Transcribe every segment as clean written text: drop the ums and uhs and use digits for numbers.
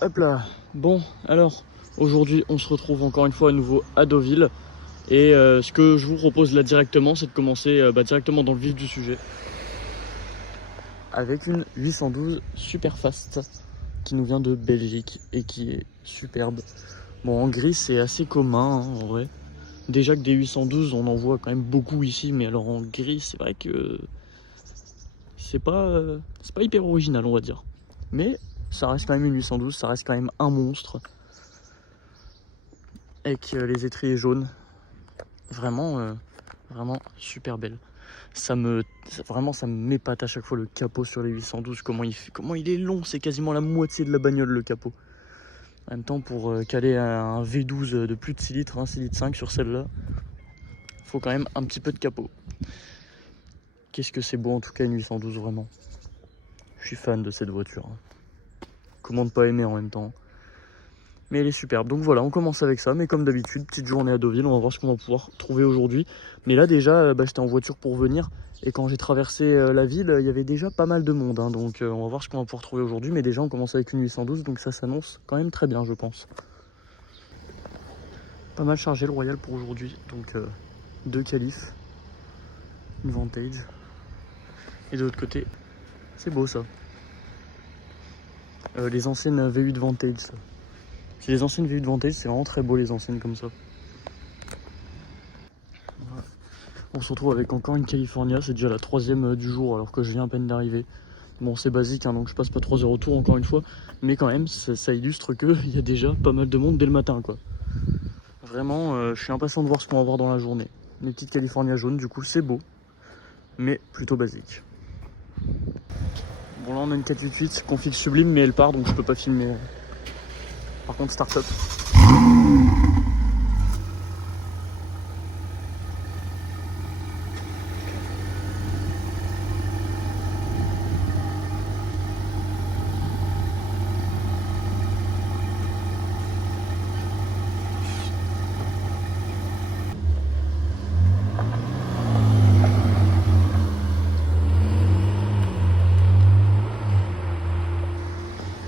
Hop là. Bon, alors, aujourd'hui, on se retrouve encore une fois à nouveau à Deauville. Et ce que je vous propose là directement, c'est de commencer directement dans le vif du sujet. Avec une 812 super fast qui nous vient de Belgique et qui est superbe. Bon, en gris, c'est assez commun, hein, en vrai. Déjà que des 812, on en voit quand même beaucoup ici, mais alors en gris, c'est vrai que c'est pas hyper original, on va dire. Mais ça reste quand même une 812, ça reste quand même un monstre. Avec les étriers jaunes. Vraiment, vraiment super belle. Vraiment, ça me m'épate à chaque fois le capot sur les 812. Comment il est long, c'est quasiment la moitié de la bagnole le capot. En même temps, pour caler un V12 de plus de 6 litres, hein, 6 litres 5 sur celle-là, faut quand même un petit peu de capot. Qu'est-ce que c'est beau en tout cas une 812 vraiment. Je suis fan de cette voiture. Comment ne pas aimer en même temps. Mais elle est superbe. Donc voilà, on commence avec ça. Mais comme d'habitude, petite journée à Deauville. On va voir ce qu'on va pouvoir trouver aujourd'hui. Mais là déjà, j'étais en voiture pour venir. Et quand j'ai traversé la ville, il y avait déjà pas mal de monde. Hein. Donc on va voir ce qu'on va pouvoir trouver aujourd'hui. Mais déjà, on commence avec une 812. Donc ça s'annonce quand même très bien, je pense. Pas mal chargé le Royal pour aujourd'hui. Donc deux qualifs. Une Vantage. Et de l'autre côté, c'est beau ça. Les anciennes V8 Vantage. Ça. C'est les anciennes V8 Vantage, c'est vraiment très beau les anciennes comme ça. Voilà. On se retrouve avec encore une California, c'est déjà la troisième du jour alors que je viens à peine d'arriver. Bon c'est basique hein, donc je passe pas 3 heures au tour encore une fois, mais quand même ça illustre qu'il y a déjà pas mal de monde dès le matin quoi. Vraiment je suis impatient de voir ce qu'on va voir dans la journée. Les petites California jaunes du coup c'est beau, mais plutôt basique. Bon là on a une 488 config sublime mais elle part donc je peux pas filmer. Par contre start-up.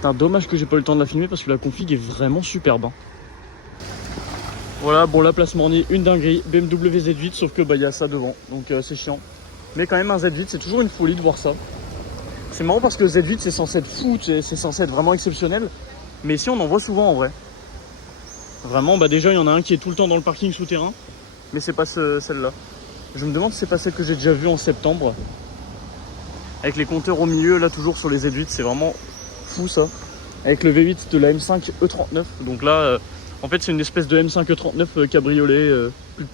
C'est dommage que j'ai pas eu le temps de la filmer parce que la config est vraiment superbe. Hein. Voilà, bon là placement nez, une dinguerie, BMW Z8, sauf que y a ça devant, donc c'est chiant. Mais quand même un Z8, c'est toujours une folie de voir ça. C'est marrant parce que le Z8 c'est censé être fou, c'est censé être vraiment exceptionnel. Mais ici on en voit souvent en vrai. Vraiment, déjà il y en a un qui est tout le temps dans le parking souterrain, mais c'est pas celle-là. Je me demande si c'est pas celle que j'ai déjà vue en septembre. Avec les compteurs au milieu, là toujours sur les Z8, c'est vraiment fou ça. Avec le V8 de la M5 E39, donc là... en fait, c'est une espèce de M5 E39 cabriolet.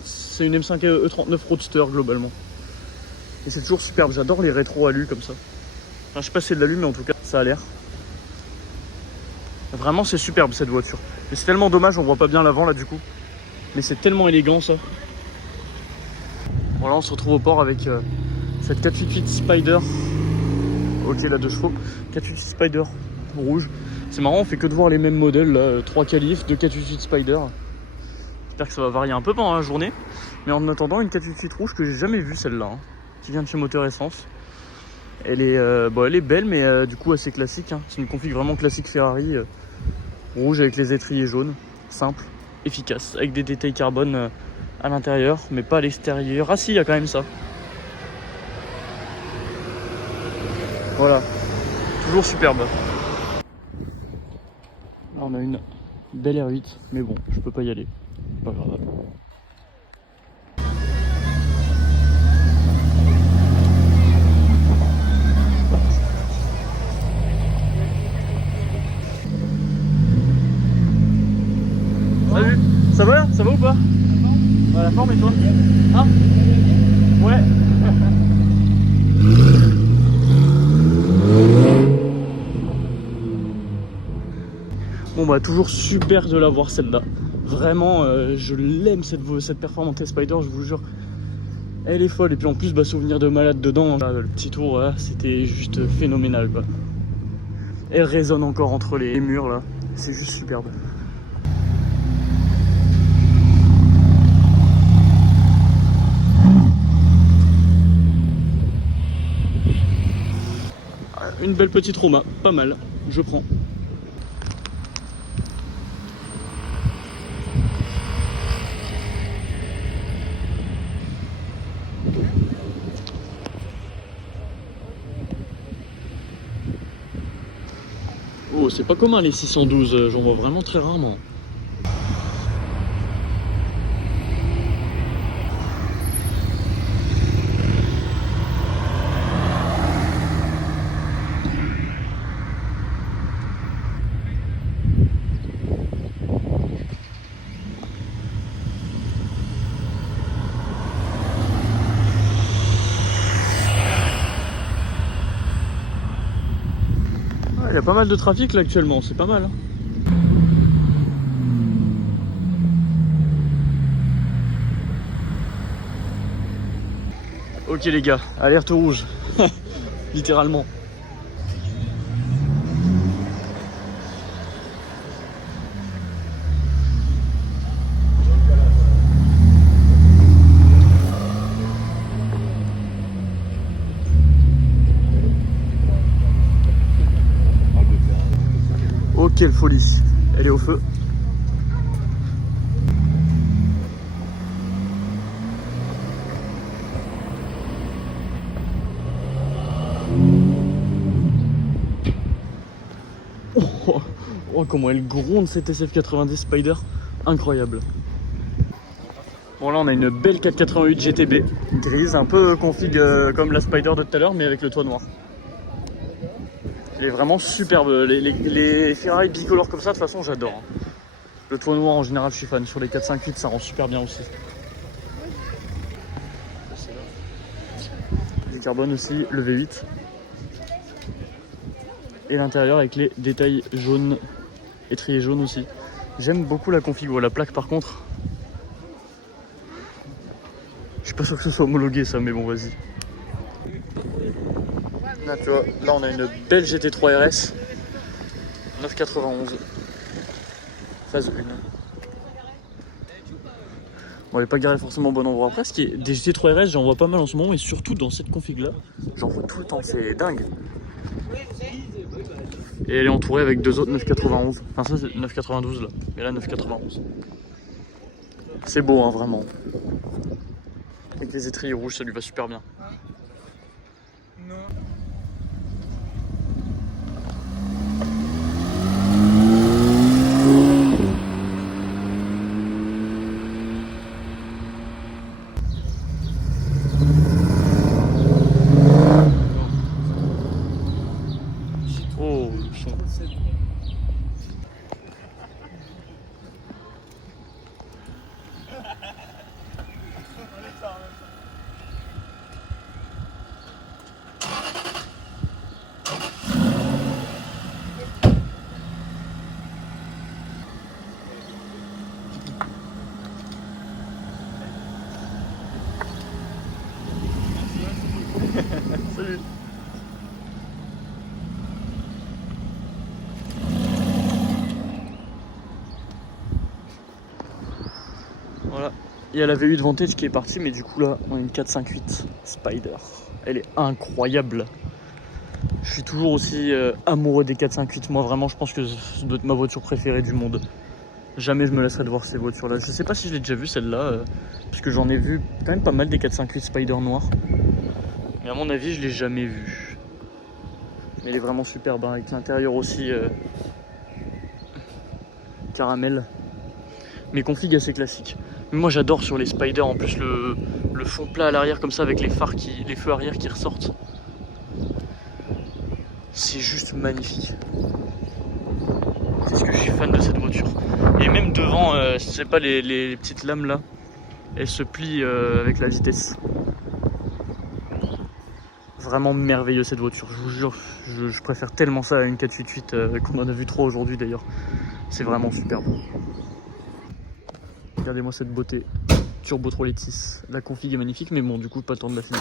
C'est une M5 E39 Roadster globalement. Et c'est toujours superbe. J'adore les rétro alu comme ça. Enfin, je sais pas si c'est de l'alu, mais en tout cas, ça a l'air. Vraiment, c'est superbe cette voiture. Mais c'est tellement dommage, on voit pas bien l'avant là du coup. Mais c'est tellement élégant ça. Voilà, on se retrouve au port avec cette 488 Spider. Ok, la 2 chevaux. 488 Spider rouge. C'est marrant, on fait que de voir les mêmes modèles là. 3 qualifs, 2 488 Spider. J'espère que ça va varier un peu pendant la journée. Mais en attendant, une 488 rouge que j'ai jamais vue celle-là. Hein, qui vient de chez Moteur Essence. Elle est belle, mais du coup assez classique. Hein. C'est une config vraiment classique Ferrari. Rouge avec les étriers jaunes. Simple, efficace. Avec des détails carbone à l'intérieur, mais pas à l'extérieur. Ah si, il y a quand même ça. Voilà. Toujours superbe. Là, on a une belle R8, mais bon, je peux pas y aller. Pas grave. Salut, ça va? Ça va ou pas? Ouais, la forme et toi? Ah? Ouais. Bon toujours super de la voir celle-là. Vraiment, je l'aime cette performante Spider, je vous jure. Elle est folle et puis en plus souvenir de malade dedans. Là, le petit tour, c'était juste phénoménal quoi. Elle résonne encore entre les murs là, c'est juste superbe. Une belle petite Roma, pas mal, je prends. Oh, c'est pas commun les 612, j'en vois vraiment très rarement. Il y a pas mal de trafic là actuellement, c'est pas mal. Hein. Ok les gars, alerte rouge, littéralement. Oh quelle folie, elle est au feu. Oh, comment elle gronde cette SF90 Spider, incroyable. Bon là on a une belle 488 GTB, grise, un peu config comme la Spider de tout à l'heure mais avec le toit noir. Elle est vraiment superbe, les Ferrari bicolores comme ça de toute façon j'adore. Hein. Le toit noir en général je suis fan, sur les 458 ça rend super bien aussi. Du carbone aussi, le V8. Et l'intérieur avec les détails jaunes, étriers jaunes aussi. J'aime beaucoup la config, la plaque par contre. Je suis pas sûr que ce soit homologué ça, mais bon vas-y. Là tu vois, là on a une belle GT3 RS 991 phase 1. Bon elle est pas garée forcément au bon endroit. Après ce qui est des GT3 RS j'en vois pas mal en ce moment et surtout dans cette config là, j'en vois tout le temps, c'est dingue. Et elle est entourée avec deux autres 991. Enfin ça c'est 992 là, mais là 991. C'est beau hein vraiment. Avec les étriers rouges ça lui va super bien. Oh le son. Salut. Voilà. Il y a la V8 Vantage qui est partie, mais du coup là, on a une 458 Spider. Elle est incroyable. Je suis toujours aussi amoureux des 458. Moi vraiment, je pense que ça doit être ma voiture préférée du monde. Jamais je me laisserai de voir ces voitures-là. Je sais pas si je l'ai déjà vue celle-là, parce que j'en ai vu quand même pas mal des 458 Spider noirs. Mais à mon avis, je l'ai jamais vue. Mais elle est vraiment superbe, hein, avec l'intérieur aussi caramel. Mais config assez classique. Mais moi j'adore sur les Spider en plus le fond plat à l'arrière comme ça avec les phares les feux arrière qui ressortent. C'est juste magnifique. Parce que je suis fan de cette voiture. Et même devant, c'est pas les petites lames là, elles se plient avec la vitesse. Vraiment merveilleux cette voiture, je vous jure, je préfère tellement ça à une 488 qu'on en a vu 3 aujourd'hui d'ailleurs. C'est vraiment superbe. Regardez-moi cette beauté, Turbo 3 litres 6. La config est magnifique, mais bon, du coup, pas le temps de la filmer.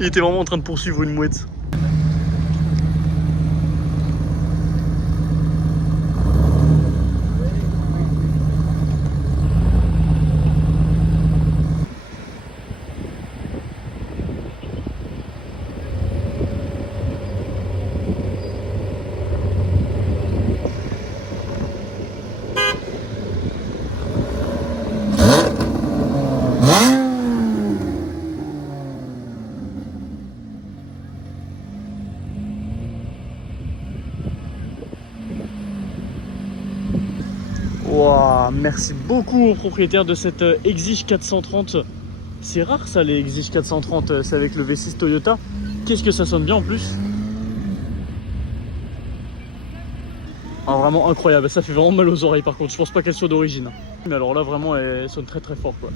Il était vraiment en train de poursuivre une mouette. Merci beaucoup au propriétaire de cette Exige 430. C'est rare ça les Exige 430, c'est avec le V6 Toyota. Qu'est-ce que ça sonne bien en plus. Ah, vraiment incroyable, ça fait vraiment mal aux oreilles par contre, je pense pas qu'elle soit d'origine. Mais alors là vraiment elle sonne très très fort quoi.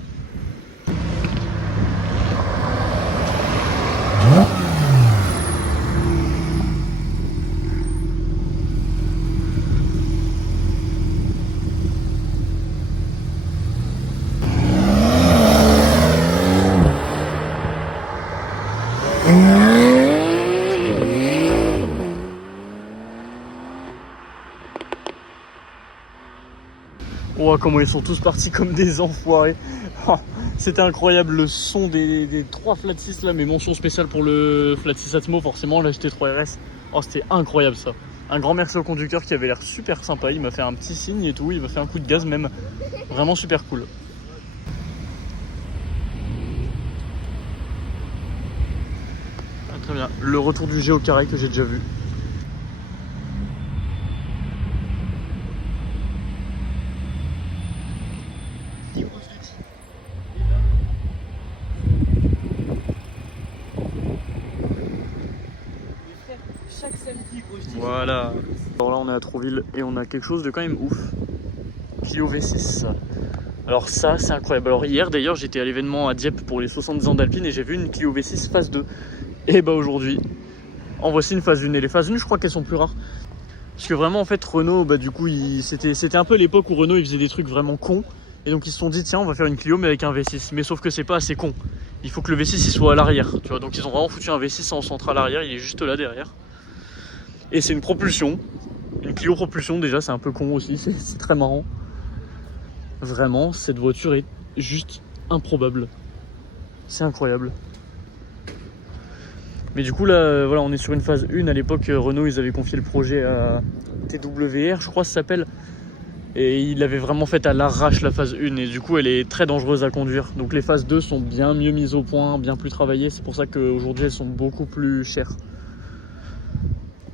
Oh, comment ils sont tous partis comme des enfoirés. C'était incroyable le son des 3 Flat 6 là, mais mention spéciale pour le Flat 6 Atmo forcément, la GT3 RS. Oh, c'était incroyable ça. Un grand merci au conducteur qui avait l'air super sympa, il m'a fait un petit signe et tout, il m'a fait un coup de gaz même. Vraiment super cool. Ah, très bien, le retour du Géo carré que j'ai déjà vu. Chaque samedi, gros, je dis. Voilà. Alors là on est à Trouville et on a quelque chose de quand même ouf. Clio V6. Alors ça c'est incroyable. Alors hier d'ailleurs j'étais à l'événement à Dieppe pour les 70 ans d'Alpine et j'ai vu une Clio V6 phase 2. Et bah aujourd'hui en voici une phase 1. Et les phases 1 je crois qu'elles sont plus rares. Parce que vraiment en fait Renault bah du coup c'était un peu l'époque où Renault il faisait des trucs vraiment cons. Et donc ils se sont dit tiens on va faire une Clio mais avec un V6. Mais sauf que c'est pas assez con. Il faut que le V6 il soit à l'arrière. Tu vois, donc ils ont vraiment foutu un V6 en centrale arrière, il est juste là derrière. Et c'est une propulsion. Une Clio propulsion déjà c'est un peu con aussi, c'est très marrant. Vraiment cette voiture est juste improbable. C'est incroyable. Mais du coup là voilà on est sur une phase 1. À l'époque Renault ils avaient confié le projet à TWR je crois ça s'appelle. Et il avait vraiment fait à l'arrache la phase 1 et du coup elle est très dangereuse à conduire. Donc les phases 2 sont bien mieux mises au point, bien plus travaillées. C'est pour ça qu'aujourd'hui elles sont beaucoup plus chères.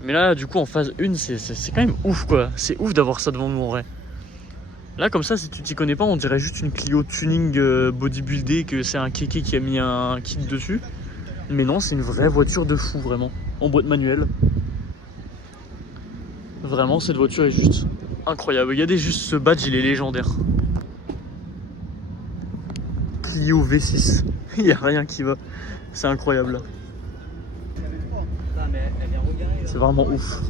Mais là du coup en phase 1 c'est quand même ouf quoi. C'est ouf d'avoir ça devant nous en vrai. Là comme ça si tu t'y connais pas on dirait juste une Clio tuning bodybuildée, que c'est un kéké qui a mis un kit dessus. Mais non c'est une vraie voiture de fou vraiment. En boîte manuelle. Vraiment cette voiture est juste incroyable. Regardez juste ce badge il est légendaire. Clio V6. Il n'y a rien qui va. C'est incroyable. C'est vraiment ouf.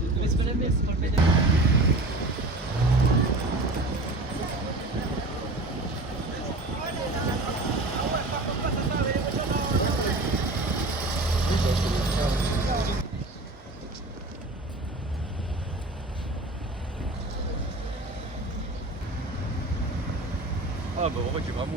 Ah bah en fait j'ai vraiment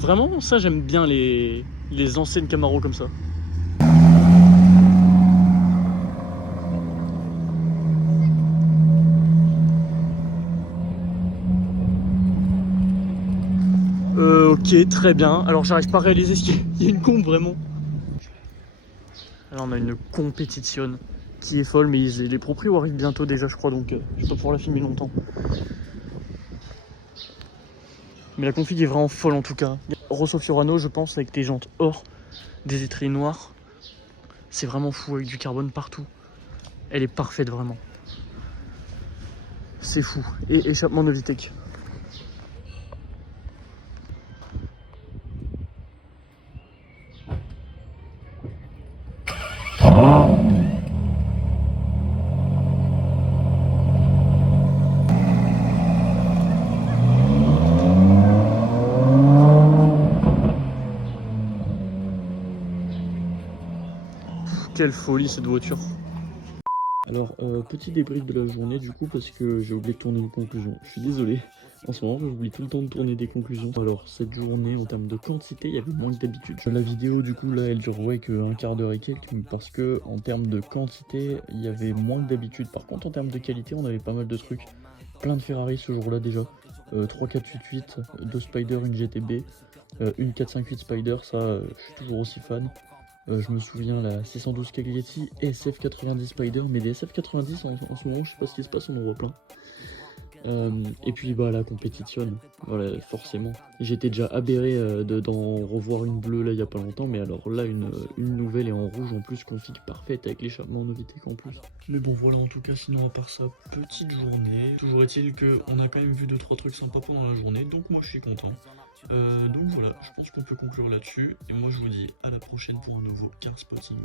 Vraiment ça j'aime bien les anciennes Camaro comme ça. Ok très bien. Alors j'arrive pas à réaliser ce qu'il y a une combe vraiment. Là on a une compétition qui est folle mais les proprios arrivent bientôt déjà je crois donc je vais pas pouvoir la filmer longtemps. Mais la config est vraiment folle en tout cas. Rosso Fiorano je pense avec des jantes or, des étriers noirs. C'est vraiment fou avec du carbone partout. Elle est parfaite vraiment. C'est fou. Et échappement Novitec. Quelle folie cette voiture. Alors, petit débrief de la journée du coup, parce que j'ai oublié de tourner une conclusion. Je suis désolé, en ce moment j'oublie tout le temps de tourner des conclusions. Alors, cette journée, en termes de quantité, il y avait moins que d'habitude. La vidéo du coup, là, elle dure qu'un quart d'heure et quelques, parce que en termes de quantité, il y avait moins que d'habitude. Par contre, en termes de qualité, on avait pas mal de trucs. Plein de Ferrari ce jour-là déjà. 3 488, 2 Spider, une GTB, une 458 Spider, ça, je suis toujours aussi fan. Je me souviens la 612 Caglietti, SF90 Spider, mais des SF90 en ce moment, je sais pas ce qui se passe, on en voit plein. Et puis bah la compétition, voilà, forcément. J'étais déjà aberré d'en revoir une bleue là il y a pas longtemps, mais alors là une nouvelle et en rouge en plus, config parfaite avec l'échappement Novitec en plus. Mais bon voilà, en tout cas sinon à part ça, petite journée. Toujours est-il qu'on a quand même vu 2-3 trucs sympas pendant la journée, donc moi je suis content. Donc voilà, je pense qu'on peut conclure là-dessus, et moi je vous dis à la prochaine pour un nouveau car spotting.